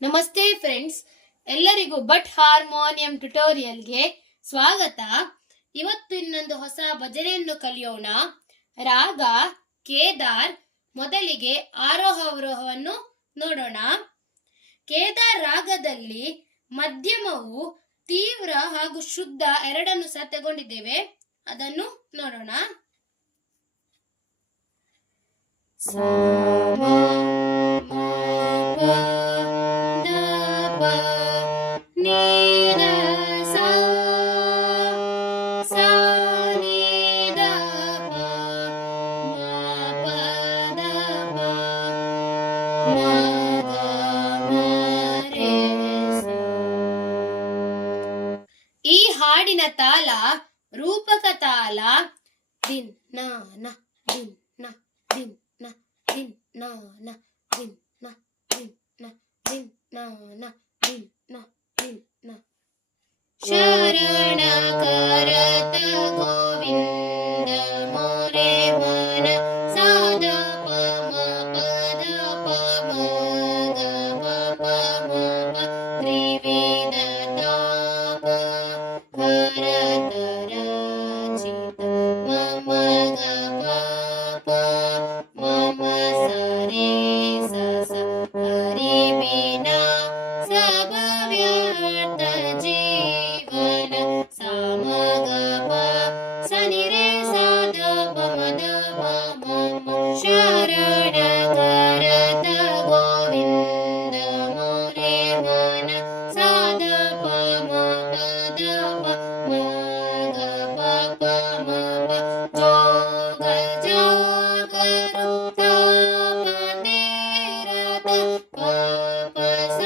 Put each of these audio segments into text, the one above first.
ನಮಸ್ತೆ ಫ್ರೆಂಡ್ಸ್, ಎಲ್ಲರಿಗೂ but harmonium ಟ್ಯುಟೋರಿಯಲ್ಗೆ ಸ್ವಾಗತ. ಇವತ್ತು ಇನ್ನೊಂದು ಹೊಸ ಭಜನೆಯನ್ನು ಕಲಿಯೋಣ. ರಾಗ ಕೇದಾರ್. ಮೊದಲಿಗೆ ಆರೋಹ ಅವರೋಹವನ್ನು ನೋಡೋಣ. ಕೇದಾರ್ ರಾಗದಲ್ಲಿ ಮಧ್ಯಮವು ತೀವ್ರ ಹಾಗೂ ಶುದ್ಧ ಎರಡನ್ನು ಸಹ ತಗೊಂಡಿದ್ದೇವೆ. ಅದನ್ನು ನೋಡೋಣ. ಈ ಹಾಡಿನ ತಾಳ ರೂಪಕ ತಾಳ. ದಿನ್ ನ ದಿನ್ ನ ದಿನ್ ನ ದಿನ್ ನ ದಿನ್ ನ ದಿನ್ ನ ದಿನ್ ನ ದಿನ್ ನ ದಿನ್ ನ. ಶರಣ ಕರತ ಗೋವಿಂದ ಮೋರೆ ಮನ ಸಾದ ಪಮ ಪದ ಪಮ ಗ ಪ ಮ ಪ ತ್ರಿವೇದ ತಾಪ ಭರತ ರಾಚಿತ ಮಮ ಗ ಪ ಮಮ ಸರೆ ಸ ಹರಿ ಬಿನಾ ಸಬ ವ್ಯರ್ಥ ಜೀವನ ಸಾಮ ಗ ಪ ಸನಿ ರೇ ಸಾದ ಪಮದ ಪಮ. ಶರಣ ಕರತ ಗೋವಿಂದ ಮೋರೆ ಮನ ಸಾದ ಪಮ ಪದ ಪಮ ಗ ಪ ಮ ಪ ಜೋಗ ಜೋಗ ರುತ ಪದೇರತ ಪ ಪ ಸ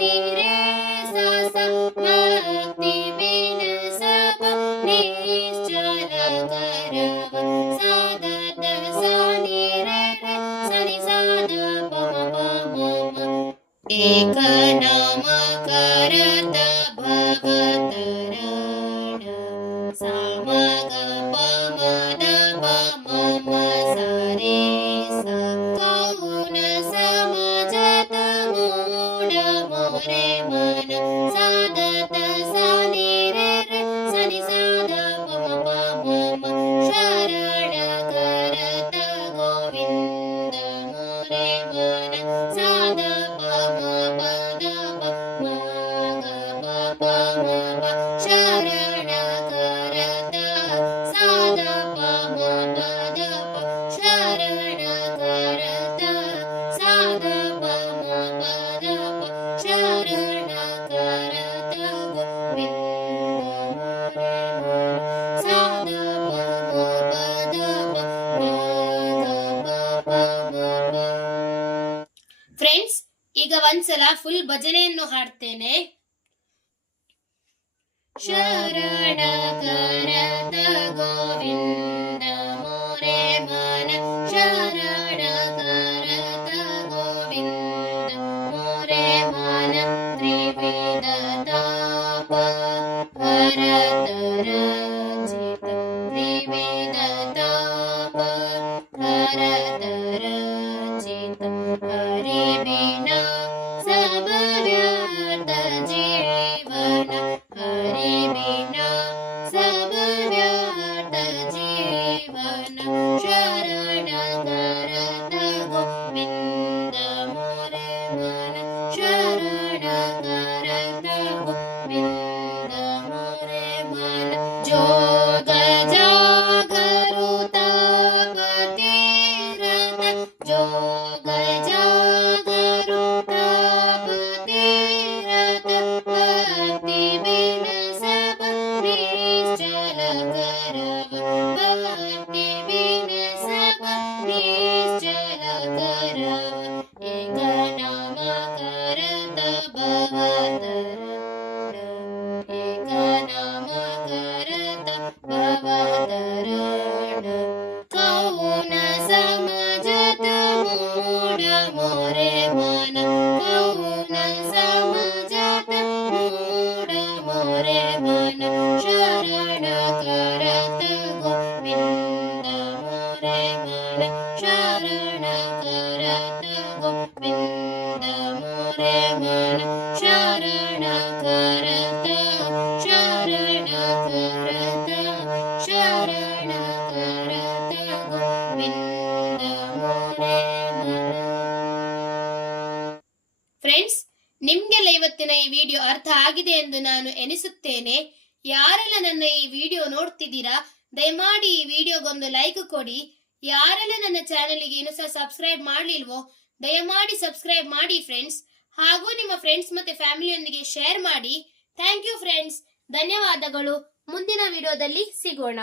ನಿ ರೇ ಸ ಭಕ್ತಿ ಬಿನ ಸಬ ನಿಶ್ಚಲ ಕರವ ಸಾದ ಸನಿ ರೇ ಸನಿ ಸಾದ ಪಮ ಪಮ. ಏಕ ನಾಮ ಕರತ ಭಗತ ರಣ ಸಾಮ ಗ ಪಮ ದ ಪಮ ಸರೆ ಸ ಕೌನ ಸಮಜತ ಮೂಢ ಮೋರೆ ಮನ ಸಾದತ ಸನಿ ರೇ ಸನಿ ಸಾದ ಪಮ ಪಮ. ಶರಣ ಕರತ ಗೋವಿಂದ ಮೋರೆ ಮನ ಸಾದ ಪಮ ಪದ ಪಮ ಗ ಪ ಮ. ಶರಣ ಕರತ ಸಾದ ಪಮ ಪದ ಪ. ಶರಣ ಕರತ ಸಾದ ಪಮ ಪದ ಪ. ಶರಣ ಕರತ ಗೋವಿಂದ ಮೋರೆ ಮನ ಸಾದ ಪಮ ಪದ ಪ. ಫ್ರೆಂಡ್ಸ್, ಈಗ ಒಂದ್ಸಲ ಫುಲ್ ಭಜನೆಯನ್ನು ಹಾಡ್ತೇನೆ. ಶರಣ ಕರತ ಗೋವಿಂದ ಮೋರೆ ಮನ ಶರಣ ಕರತ ಗೋವಿಂದ ಮೋರೆ ಮನ ತ್ರಿವೇದ ತಾಪ ಭರತ ರಾಚಿತ ತ್ರಿವೇದ ತಾಪ ಭರತ ರಾಚಿತ ಹರಿ ಬಿನಾ ಸಬ ವ್ಯರ್ಥ ಜೀವನ ಹರಿ ಬಿನಾ ಸಬ ವ್ಯರ್ಥ ಜೀವನ. ಶರಣ ಕರತ ಗೋವಿಂದ ಮೋರೆ ಮನ ಶರಣ ಕರತ ಗೋವಿಂದ ಮೋರೆ ಮನ. ಜೋಗ ಜಾಗ ರುತ ಪತಿರತ ಜೋಗ ಜಾಗ ರುತ ಪತಿರತ ಭಕ್ತಿ ಬಿನ ಸಬ ನಿಶ್ಚಲ ಕರವ ಭಕ್ತಿ ಬಿನ ಸಬ ನಿಶ್ಚಲ ಕರವ. ಏಕ ನಾಮ ಕರತ ಭವತರ ಏಕ ನಾಮ ಕರತ ಭವತರ ಕೌನ ಸಮಜತ ಮೂಢ ಮೋರೆ ಮನ ಕೌನ ಸಮಜತ ಮೂಢ ಮೋರೆ ಮನ. ಶರಣ ಕರತ ಗೋವಿಂದ ಮೋರೆ ಮನ ಶರಣ ಕರತ ಗೋವಿಂದ ಗೋವಿಂದ ಮೋರೆ ಮನ ಶರಣ ಕರತ ಶರಣ ಕರತ ಶರಣ ಕರತ ಗೋವಿಂದ ಮೋರೆ ಮನ. ಫ್ರೆಂಡ್ಸ್, ನಿಮ್ಗೆಲ್ಲ ಇವತ್ತಿನ ಈ ವಿಡಿಯೋ ಅರ್ಥ ಆಗಿದೆ ಎಂದು ನಾನು ಎನಿಸುತ್ತೇನೆ. ಯಾರೆಲ್ಲ ನನ್ನ ಈ ವಿಡಿಯೋ ನೋಡ್ತಿದ್ದೀರಾ, ದಯಮಾಡಿ ಈ ವಿಡಿಯೋಗೊಂದು ಲೈಕ್ ಕೊಡಿ. ಯಾರೆಲ್ಲ ನನ್ನ ಚಾನೆಲ್ಗೆ ಇನ್ನೂ ಸಹ ಸಬ್ಸ್ಕ್ರೈಬ್ ಮಾಡಲಿಲ್ವೋ ದಯಮಾಡಿ ಸಬ್ಸ್ಕ್ರೈಬ್ ಮಾಡಿ ಫ್ರೆಂಡ್ಸ್. ಹಾಗೂ ನಿಮ್ಮ ಫ್ರೆಂಡ್ಸ್ ಮತ್ತೆ ಫ್ಯಾಮಿಲಿಯೊಂದಿಗೆ ಶೇರ್ ಮಾಡಿ. ಥ್ಯಾಂಕ್ ಯು ಫ್ರೆಂಡ್ಸ್, ಧನ್ಯವಾದಗಳು. ಮುಂದಿನ ವಿಡಿಯೋದಲ್ಲಿ ಸಿಗೋಣ.